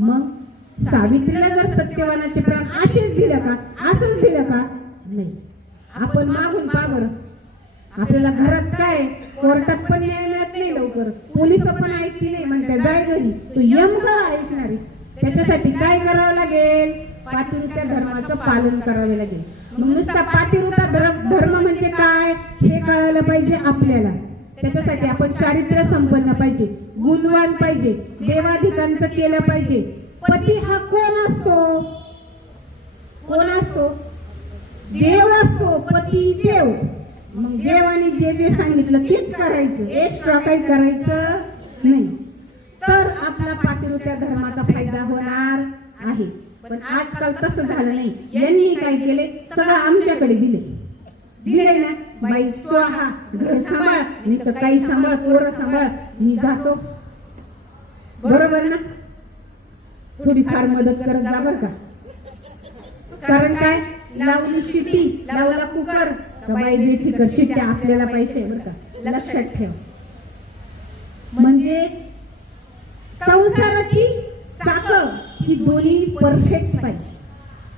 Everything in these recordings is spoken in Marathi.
मग सावित्रीला जर सत्यवानाचे प्राण असेच दिलं का? असंच दिलं का? नाही. आपण मागून पा आपल्याला घरात काय कोर्टात पण न्याय मिळत नाही लवकर. पोलीस पण ऐकली नाही. म्हणते जाय घरी. तो यम का ऐकणारी. त्याच्यासाठी काय करावं लागेल? पातिवृत्या धर्माचं पालन करावे लागेल. मग नुसता पातिवृत्या धर्म धर्म म्हणजे काय? हे कळायला पाहिजे आपल्याला. त्याच्यासाठी आपण चारित्र्य संपन्न पाहिजे. गुणवान पाहिजे देवाधिकांचं केलं पाहिजे. पती हा कोण असतो? कोण असतो? देव असतो पती देव. मग देवाने जे जे सांगितलं तेच करायचं. एक्स्ट्रा काही करायचं नाही. तर आपला पातिरुत्या धर्माचा फायदा होणार आहे. पण आजकाल तसं झालं नाही. यांनी काय केले? सगळं आमच्याकडे दिले. दिले ना? बाई स्वाहा घर सांभाळ. नाही तर काही सांभाळ पोरं सांभाळ. मी जातो. बरोबर? ना? थोडीफार मदत करत जा बर का. कारण काय? लावली शिटी लावला कुकर तर बाई आपल्याला पाहिजे बर का? लक्षात ठेव. म्हणजे संसाराची साखर ही दोन्ही परफेक्ट पाहिजे.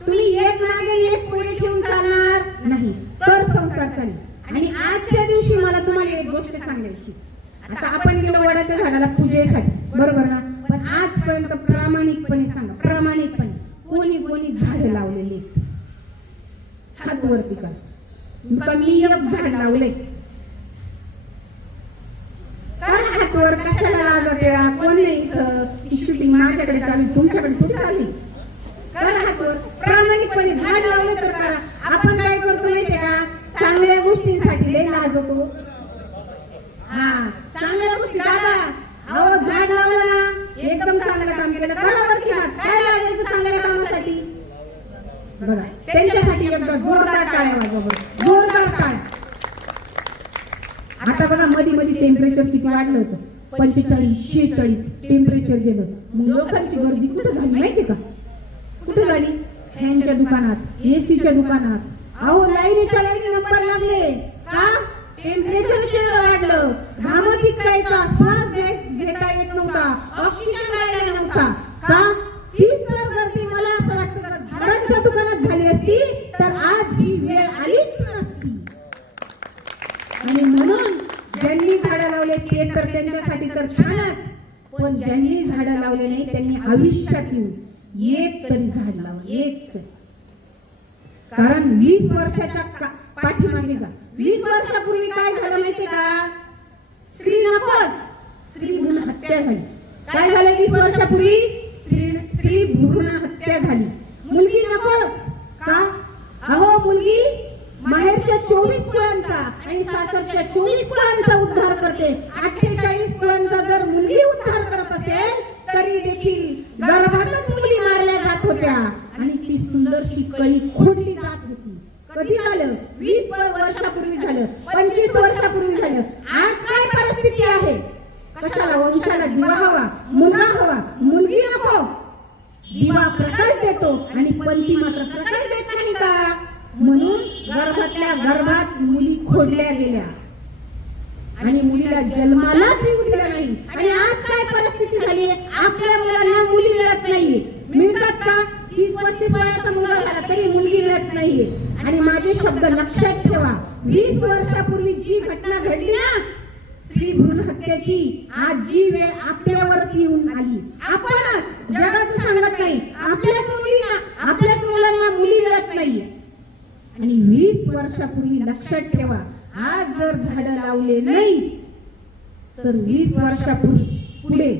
तुम्ही एक मागे एक पुढे ठेवून चालणार नाही. तर संसार चालेल. आणि आजच्या दिवशी मला तुम्हाला एक गोष्ट सांगायची आता आपण गेलो वडाच्या झाडाला पूजेसाठी. बरोबर ना? पण आजपर्यंत प्रामाणिकपणे सांगा. प्रामाणिकपणे. कोणी कोणी झाडं लावलेली हात वरती करा. मी एक झाड लावले. काय हात वर कशाला लाजत आहे? कोण इथं शूटिंग माझ्याकडे चालली तुमच्याकडे कुठे चालली. करा हात प्रामाणिकपणे झाड लावलं तर करा. आपण काय करतो माहितीये का? चांगल्या गोष्टींसाठी लय लाजतो हा चांगल्या गोष्टी दादा अहो झाड लावलं ना एकदम चांगलं काम केलं करा हात. काय चांगल्या कामासाठी? बघा त्यांच्यासाठी एकदा जोरदार टाळ्या वाजवा जोरदार टाळ्या. आता बघा मध्ये मध्ये टेम्परेचर किती वाढलं होतं? पंचेचाळीस शेहेचाळीस टेम्परेचर गेलं. मग लोकांची गर्दी कुठं झाली माहिती का? कुठं झाली? फॅनच्या दुकानात एसीच्या दुकानात. अहो लाईनीच्या लाईनी नंबर लागले. का? टेम्परेचर वाढलं. घाम शिकायचा श्वास घे- घेता येत नव्हता. ऑक्सिजन मिळायला नव्हता. का? तीच जर गर्दी मला असं वाटतं जर झाडांच्या दुकानात झाली असती तर आज ही वेळ आलीच नसती. आणि म्हणून ज्यांनी झाडं लावले ते तर त्यांच्यासाठी तर छानच. पण ज्यांनी झाडं लावले नाही त्यांनी आयुष्यात येऊन एक तरी झाड लावा एक कारण वीस वर्षाच्या का- पाठीमागे जा. वीस वर्षापूर्वी काय झालं माहिती का? स्त्री नकोच स्त्री भ्रूण हत्या झाली. काय झालं वीस वर्षापूर्वी? स्त्री स्त्री भ्रूण हत्या झाली. मुलगी नकोच का? अहो मुलगी माहेरच्या चोवीस फुलांचा आणि सासरच्या चोवीस फुलांचा उद्धार करते. अठ्ठेचाळीस फुलांचा जर मुलगी उद्धार करत असेल तरी देखील गर्भातच मुली मारल्या जात होत्या. आणि ती सुंदरशी कळी खोडली जात होती. कधी झालं? वीस वर्षापूर्वी झालं. पंचवीस वर्षापूर्वी झालं. आज काय परिस्थिती आहे? कशाला? वंशाला दिवा हवा मुलगा हवा मुलगी नको. दिवा प्रकाश देतो आणि पंथी मात्र प्रकाश देत नाही का? म्हणून गर्भातल्या गर्भात मुली खोडल्या गेल्या. आणि मुलीला जन्मालाच येऊ दिला नाही. आणि आज काय परिस्थिती झाली? आपल्या मुलांना मुली मिळत नाहीये. मिळतात का? तीस पस्तीस वयाचा मुलगा झाला तरी मुलगी मिळत नाहीये. आणि माझे शब्द लक्षात ठेवा. वीस वर्षापूर्वी जी घटना घडली ना स्त्री भ्रूण हत्येची आज जी वेळ आपल्यावरच येऊन आली. आपणच जगात सांगत नाही. आपल्याच मुलींना आपल्याच मुलांना मुली मिळत नाही आणि वीस वर्षापूर्वी लक्षात ठेवा आज जर झाडं लावले नाही तर वीस वर्षापूर्वी पुढे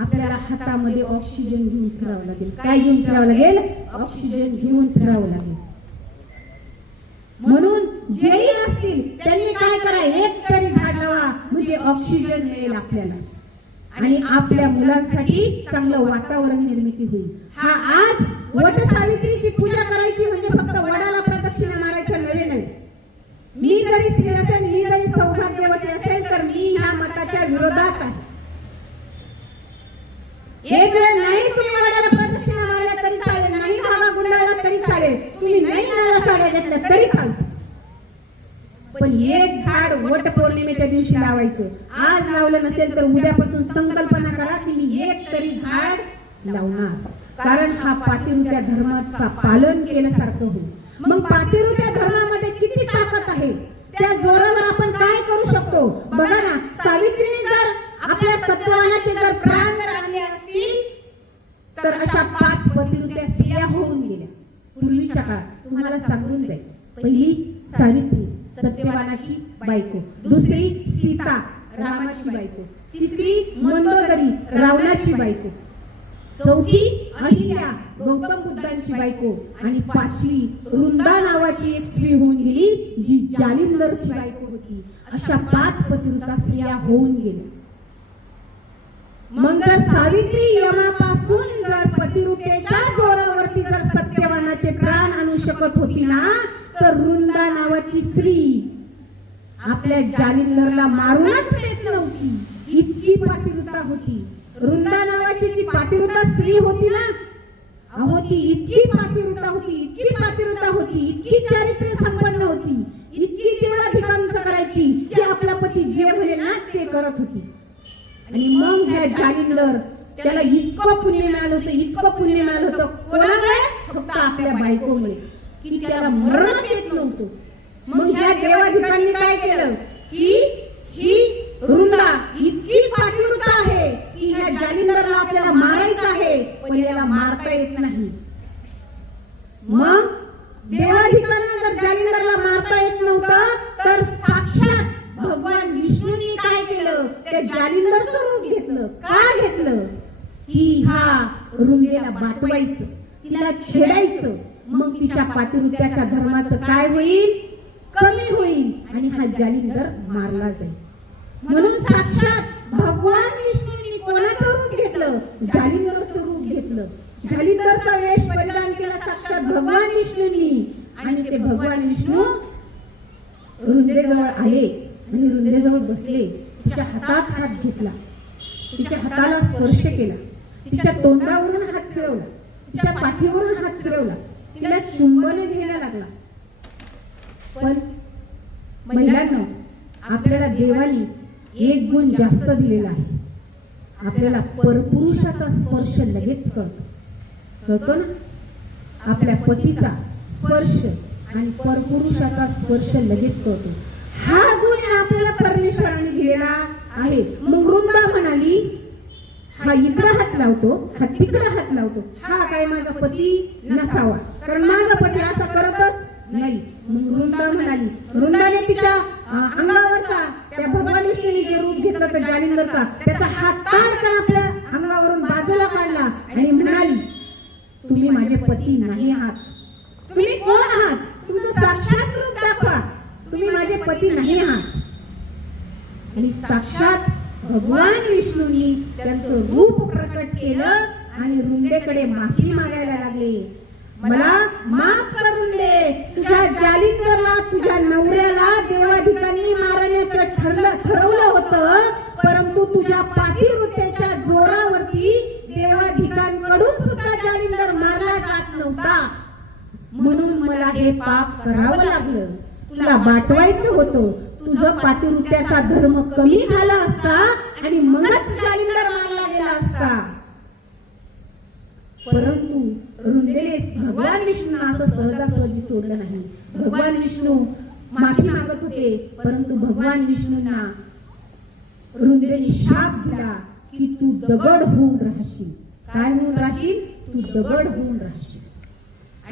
आपल्याला हातामध्ये ऑक्सिजन घेऊन फिरावं लागेल. काय घेऊन फिरावं लागेल? ऑक्सिजन घेऊन फिरावं लागेल. म्हणून जेही असतील त्यांनी काय करा एक तरी झाड लावा म्हणजे ऑक्सिजन मिळेल आपल्याला. आणि आपल्या मुलांसाठी चांगलं वातावरण निर्मिती होईल. हा आज वट सावित्रीची पूजा करायची म्हणजे फक्त वडाला प्रदक्षिणा मारायच्या नव्हे नव्हे मी जरी स्त्री असेल मी जरी सौभाग्यवती असेल तर मी ह्या मताच्या विरोधात आहे. एक वेळ नाही तुम्ही वडाला प्रदक्षिणा मारल्या तरी चालेल नाही धागा गुंडाळला तरी चालेल तुम्ही नाही नव्या साड्या घेतल्या तरी चालतं पण एक झाड वट पौर्णिमेच्या दिवशी लावायचं. आज लावलं नसेल तर उद्यापासून संकल्पना करा की मी एक तरी झाड लावणार. कारण हा पातिवृत्या धर्माचा पालन केल्यासारखं होईल. मग पातिवृत्या धर्मामध्ये किती ताकद आहे? त्या जोरावर आपण काय करू शकतो? बघा ना सावित्रीने जर आपल्या सत्यवानाचे जर प्राण जर आणले असतील तर अशा पाच पतिवृत्या स्त्रिया होऊन गेल्या. पूर्वीच्या काळात तुम्हाला सांगून जाईल. पहिली सावित्री. सत्यवानाची बायको. दुसरी सीता रामाची बायको. तिसरी मंदोदरी रावणाची बायको. चौथी अहिल्या गौतम बुद्धांची बायको. आणि पाचवी वृंदा नावाची एक स्त्री होऊन गेली जी जालिंदरची बायको होती. अशा पाच पतिव्रता स्त्रिया होऊन गेल्या. मग जर सावित्री यमापासून जर पतिवृतेच्या जोरावरती जर सत्यवानाचे प्राण आणू शकत होती ना तर वृंदा नावाची स्त्री आपल्या जालिंदरला मारूनच देत नव्हती. इतकी पातिवृता होती. वृंदा नावाची जी पातिवृता स्त्री होती ना अहो ती इतकी पातिवृता होती इतकी पातिवृता होती इतकी चारित्र्य संपन्न होती. इतकी देवाधिकांच करायची की आपला पती जे म्हणे ना ते करत होती. आणि मग ह्या जालिंदर त्याला इतकं पुण्य मिळालं होतं इतकं पुण्य मिळालं होतं. कोणामुळे? फक्त आपल्या बायकोमुळे. की त्याला मरणच येत नव्हतं. मग ह्या देवाधिकांनी काय केलं? की ही वृंदा इतकी पातिवृत्त आहे की ह्या जालिंदरला आपल्याला मारायचं आहे पण याला मारता येत नाही. मग देवाधिकांना जर जालिंदरला मारता येत नव्हतं तर साक्षात भगवान विष्णूंनी काय केलं? त्या जालिंदरचं रूप घेतलं. का घेतलं? की हा रुंदेला बाटवायचं तिला छेडायचं. मग तिच्या पातिवृत्याच्या धर्माचं काय होईल? कमी होईल आणि हा जालिंदर मारला जाईल. म्हणून साक्षात भगवान विष्णूंनी कोणाचं रूप घेतलं? जालिंदरचं रूप घेतलं. जालिंदरचा वेश परिधान केला साक्षात भगवान विष्णूंनी. आणि ते भगवान विष्णू रुंदेजवळ आले आणि रुंदेजवळ बसले. तिच्या हातात हात घेतला. तिच्या हाताला स्पर्श केला. तिच्या तोंडावरून हात फिरवला. तिच्या पाठीवरून हात फिरवला. तिला चुंबन घ्यायला लागला. पण महिलांना आपल्याला देवानी एक गुण जास्त दिलेला आहे. आपल्याला परपुरुषाचा स्पर्श लगेच कळतो. कळतो ना? आपल्या पतीचा स्पर्श आणि परपुरुषाचा स्पर्श लगेच कळतो. हा गुण आपल्याला परमेश्वराने दिलेला आहे. मग वृंदा म्हणाली हा इकडा हात लावतो हा तिकडं हात लावतो. हा काय माझा पती नसावा. कारण माझा पती असा करतच नाही. वृंदा म्हणाली वृंदाने तिच्या अंगावरचा त्या भगवान विष्णूने जे रूप घेतला तर जालिंदरचा त्याचा हात ताडकन आपल्या अंगावरून बाजूला काढला? आणि म्हणाली तुम्ही माझे पती नाही आहात. तुम्ही कोण आहात? तुमचं साक्षात रूप दाखवा. तुम्ही माझे पती नाही आहात. आणि साक्षात भगवान विष्णूंनी त्यांचं रूप प्रकट केलं आणि रुंदेकडे माफी मागायला लागले. मला माफ करून दे. तुझ्या जालिंदरला तुझ्या नवऱ्याला देवाधिकांनी मारण्याचं ठरलं ठरवलं होतं. परंतु तुझ्या पातिवृत्याच्या जोरावरती देवाधिकांकडून सुद्धा जालिंदर मारला जात नव्हता. म्हणून मला हे पाप करावं लागलं. तुला बाटवायचं होतं. तुझं पातिवृत्याचा धर्म कमी झाला असता आणि मगच जालिंदर मारला गेला असता. परंतु रुंदेने भगवान विष्णू असं सहजासहजी सोडलं नाही. भगवान विष्णू माफी मागत होते परंतु भगवान विष्णूंना रुंदेने शाप दिला की तू दगड होऊन राहशील. काय होऊन राहशील? तू दगड होऊन राहशील.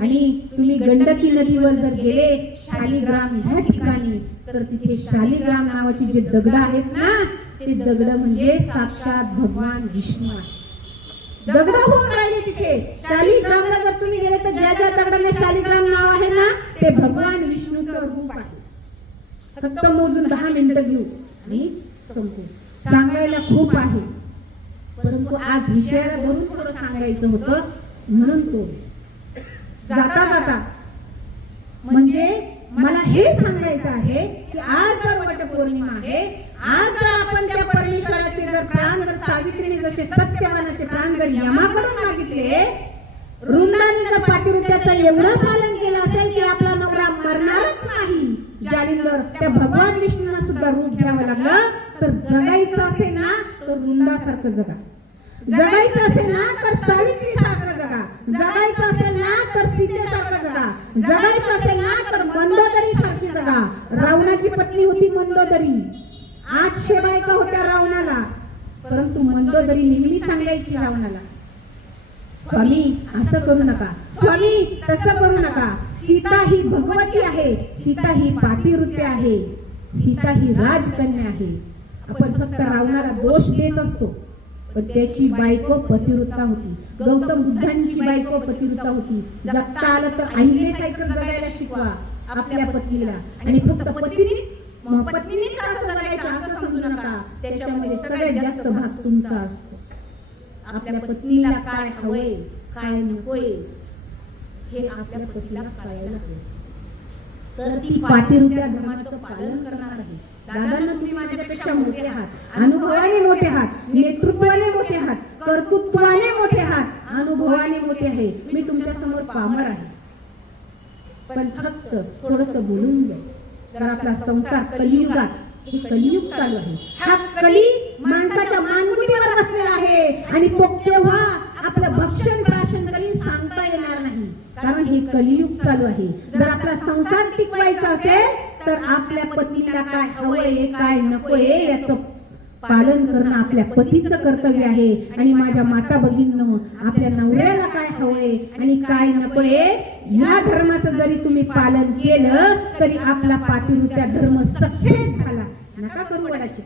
आणि तुम्ही गंडकी नदीवर जर गेले शालिग्राम ह्या ठिकाणी तर तिथे शालिग्राम नावाची जे दगड आहेत ना ते दगड म्हणजे साक्षात भगवान विष्णू आहे दगड होऊन राहिले तिथे. शालिग्रामला जर तुम्ही गेले तर ज्या ज्या दगडाला शालिग्राम नाव आहे ना ते भगवान विष्णूचं रूप आहे. फक्त मोजून दहा मिनिटं घेऊ आणि संपू. सांगायला खूप आहे. परंतु आज विषयाला धरून थोडं सांगायचं होतं. म्हणून तो जाता जाता म्हणजे मला हे सांगायचं आहे की आज जर वटपौर्णिमा आहे आज जर आपण त्या परमेश्वराचे जर प्राण जर सावित्रीने जसे सत्यवानाचे प्राण जर यमाकडून मागितले वृंदाने जर पातिवृत्याचं एवढं पालन केलं असेल की आपला नवरा मरणारच नाही जालिंदर त्या भगवान विष्णूंना सुद्धा रूप घ्यावं लागलं तर जगायचं असेल ना तर वृंदासारखं जगा. जगायचं असेल ना तर सावित्री सारखं जगा. जगायचं असेल ना तर सीतेसारखं जगा. जगायचं असेल ना तर मंदोदरी सारखी जगा. रावणाची पत्नी होती मंदोदरी. आठशे बायका होत्या रावणाला. परंतु मंदोदरी नेहमी सांगायची रावणाला स्वामी असं करू नका. स्वामी तसं करू नका. सीता ही भगवती आहे. सीता ही पातिवृत्ती आहे. सीता ही राजकन्या आहे. आपण फक्त रावणाला दोष देत असतो. पण त्याची बायको पतिवृत्ता होती. गौतम बुद्धांची बायको पतिवृत्ता होती. जगता आलं तर अहिंसेसारखं जगायला शिकवा आपल्या पत्नीला आणि फक्त पतीने मग पत्नीनेच असं जगायचं असं समजू नका. त्याच्यामध्ये सगळ्यात जास्त भाग तुमचा असतो. आपल्या पत्नीला काय हवंय काय नकोय हे आपल्या पतीला कळायला हवं. तर ती पातिवृत्या धर्माचं पालन करणार आहे. दादांना तुम्ही माझ्यापेक्षा मोठे आहात. अनुभवाने मोठे आहात. नेतृत्वाने मोठे आहात. कर्तृत्वाने मोठे आहात. अनुभवाने मोठे आहे. मी तुमच्यासमोर पामर आहे. पण फक्त थोडस बोलून द्या तर आपला संसार कलियुगात कलियुग चालू आहे. हा कली माणसाच्या मानगुटीवर बसलेला आहे. आणि तो केव्हा आपलं भक्षण प्राशन करीन सांगता येणार नाही. कारण हे कलियुग चालू आहे. जर आपला संसार टिकवायचा असेल तर आपल्या पत्नीला काय हवंय काय नकोय याचं पालन करणं आपल्या पतीचं कर्तव्य आहे. आणि माझ्या माता भगिनींनो आपल्या नवऱ्याला काय हवंय आणि काय नकोय ह्या धर्माचं जरी तुम्ही पालन केलं तरी आपला पातिवृत्या धर्म सक्सेस झाला. नका करू वडाची